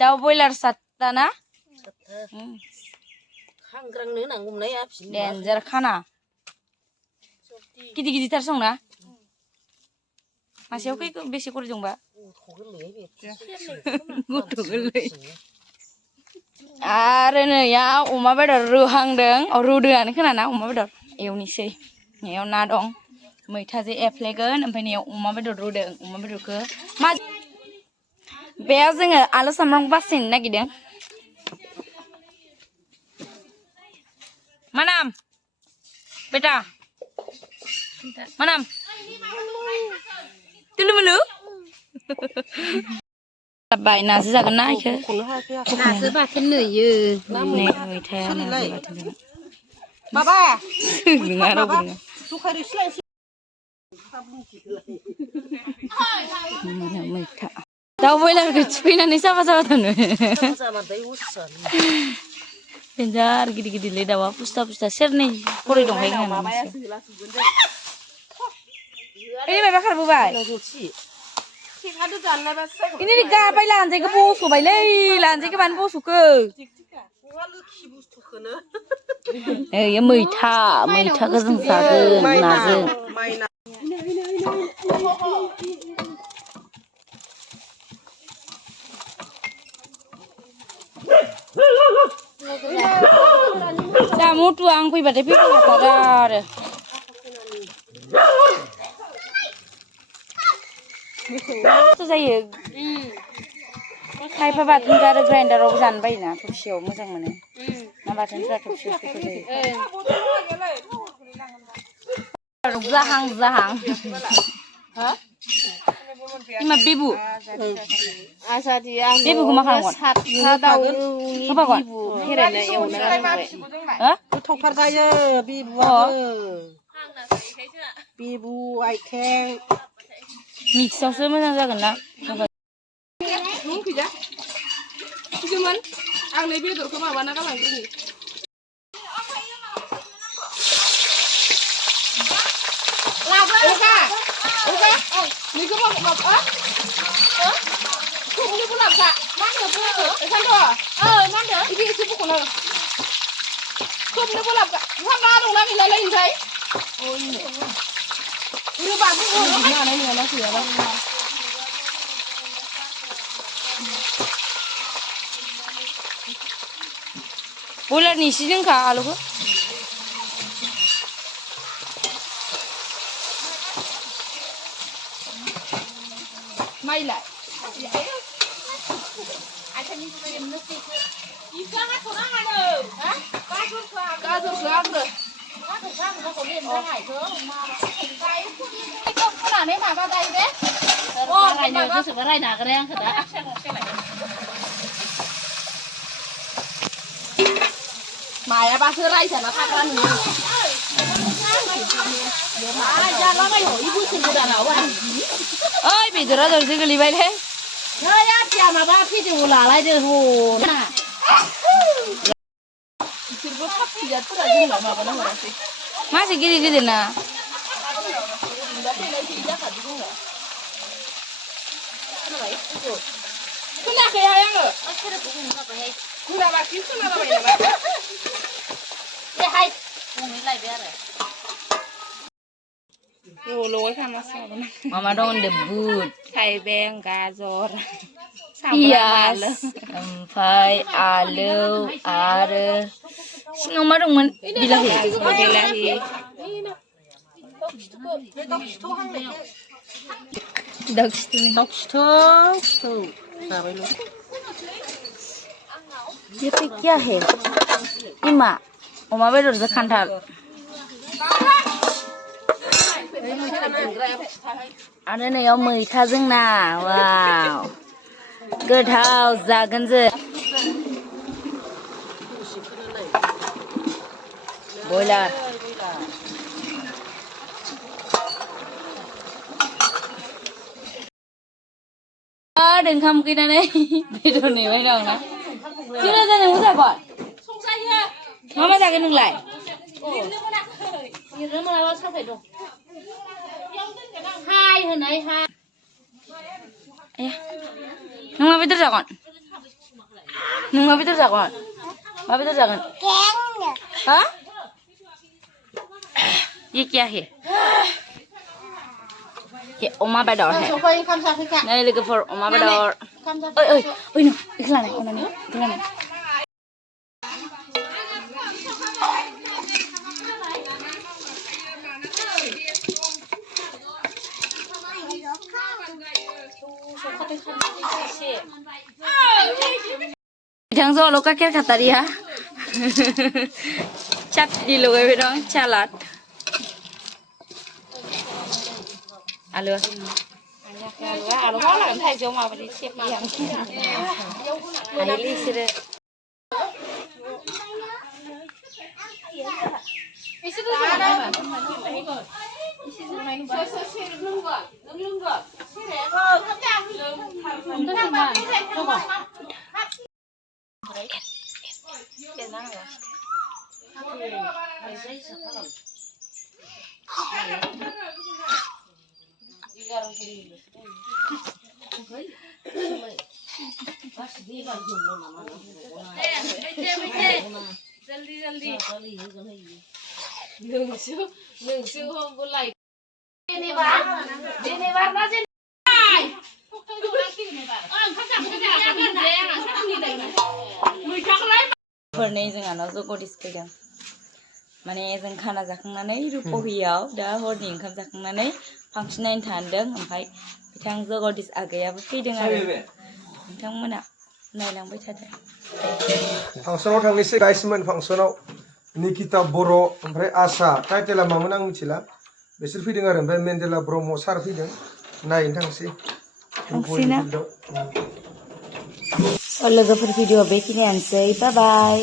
दाउ बयलार सातता ना खांग्रांनो नांगौमोननाया डेन्जार खाना गिदिर गिदिरथार संना मासेयाव बेसे करि दंबा गथ' गोरलै आरो नै अमा बेदर रुहांदों रुदोंआनो खोनाना अमा बेदर एवनोसै नैयाव ना दं मैथाजों एफ्लेगोन ओमफ्राय नैयाव अमा बेदर रुदों अमा बेदरखौ मा बेयाव जोङो आलु सामब्राम बासिनो नागिरदों मा नाम बेटा मा नाम तुलुमुलु बाय नाजो जागोन ना इखो नाजो बाथोन नैयो मैथाया नाजो बाथोन जागोन माबा नङा रावबो नङा मैथा दाउ बयलारखौ थुखैनानै साफा साफा थानो डेन्जार गिदिर गिदिरलै दाउआ फुस्था फुस्था सेरनै खरि दंखायो ओइ माबा खारबोबाय ini gapai lanjai ke bosu bai lei lanjai ke ban bosu ke ya मैथा मैथाखौ जों जागोन नाजों जा मथु आं फैबाथाय फैफाखाथारा आरो खस्थ' जायो खायफा बाथोन आरो ग्राइन्डारावबो जानो बायोना थबसियाव मोजां मोनो ना बाथोनफ्रा थबसियाव खस्थ' जायो जाहां जाहां इमा बेबु बेबुखौ मा खालामगोन गोथावथार जायो बेबुआबो बेबु आइथें मिक्सआवसो मोजां जागोन ना आं नै बेदरखौ माबाना गालांग्रोनि बयलारनि इसे जोंखा आलुखौ माइलाय मायाबासो रायजाना थाग्रा नोङो ओइ बेदरा जलदि गोलैबायलै नै आथिया माबा भिडिअ लालायदो बिसोरबो थाब फिजाफोरा जोंनाव माबाना हरासै मासे गिदिर गिदिर ना खोनायाखैहाय आङो खोनाबाखि खोनाबाय नामा हाय बुंहैलायबाय आरो मामा दं होनदों बुट थाइबें गाजर पियाज ओमफ्राय आलु आरो सिङाव मा दंमोन बिलाहि दाउ खिथु ये पे क्या है इमा अमा बेदरजों खान्थाल आरो नैयाव मैथाजों ना वाव गोथाव जागोन जों बयलार ओंखाम उखैनानै बेदर नेबाय दं ना सोर जानो मोजांगोन मा मा जागोन नोंलाय लिरनो मोनाबा साफाय दं हाय होनाय हा नों मा बेदर जागोन नों मा बेदर जागोन मा बेदर जागोन हा ये क्या है ये अमा बेदर है Coba ikan sakit. नै लोगोफोर अमा बेदर ओइ ओइ ओइ नो इखौ लानाय अनानै इखौ लानाय बिथां ज'ल' गाइखेर खातारिया चाटनि लगायबाय दं सालाद आलु आलु मा लागोन थाइजौआव माबायदि सेबनि आं हायोलै इसोरो फोरनै जोंहानाव जगदिस फैदों माने जों खाना जाखांनानै रुपहियाव दा हरनि ओंखाम जाखांनानै फांसन नायनो थांदों ओमफ्राय बिथां जगदिस आगैयाबो फैदों आरो नोंथांमोना नायलांबाय थादों फांसनाव थांनोसै गाइसमोन फांसनाव निकिता बर' ओमफ्राय आसा टाइटेला मामोन आं मिथिला बिसोर फैदों आरो ओमफ्राय मेन्देला ब्रह्म सार फैदों नायनो थांसै लोगोफोर भिडिअ बेखिनियानोसै बाय बाय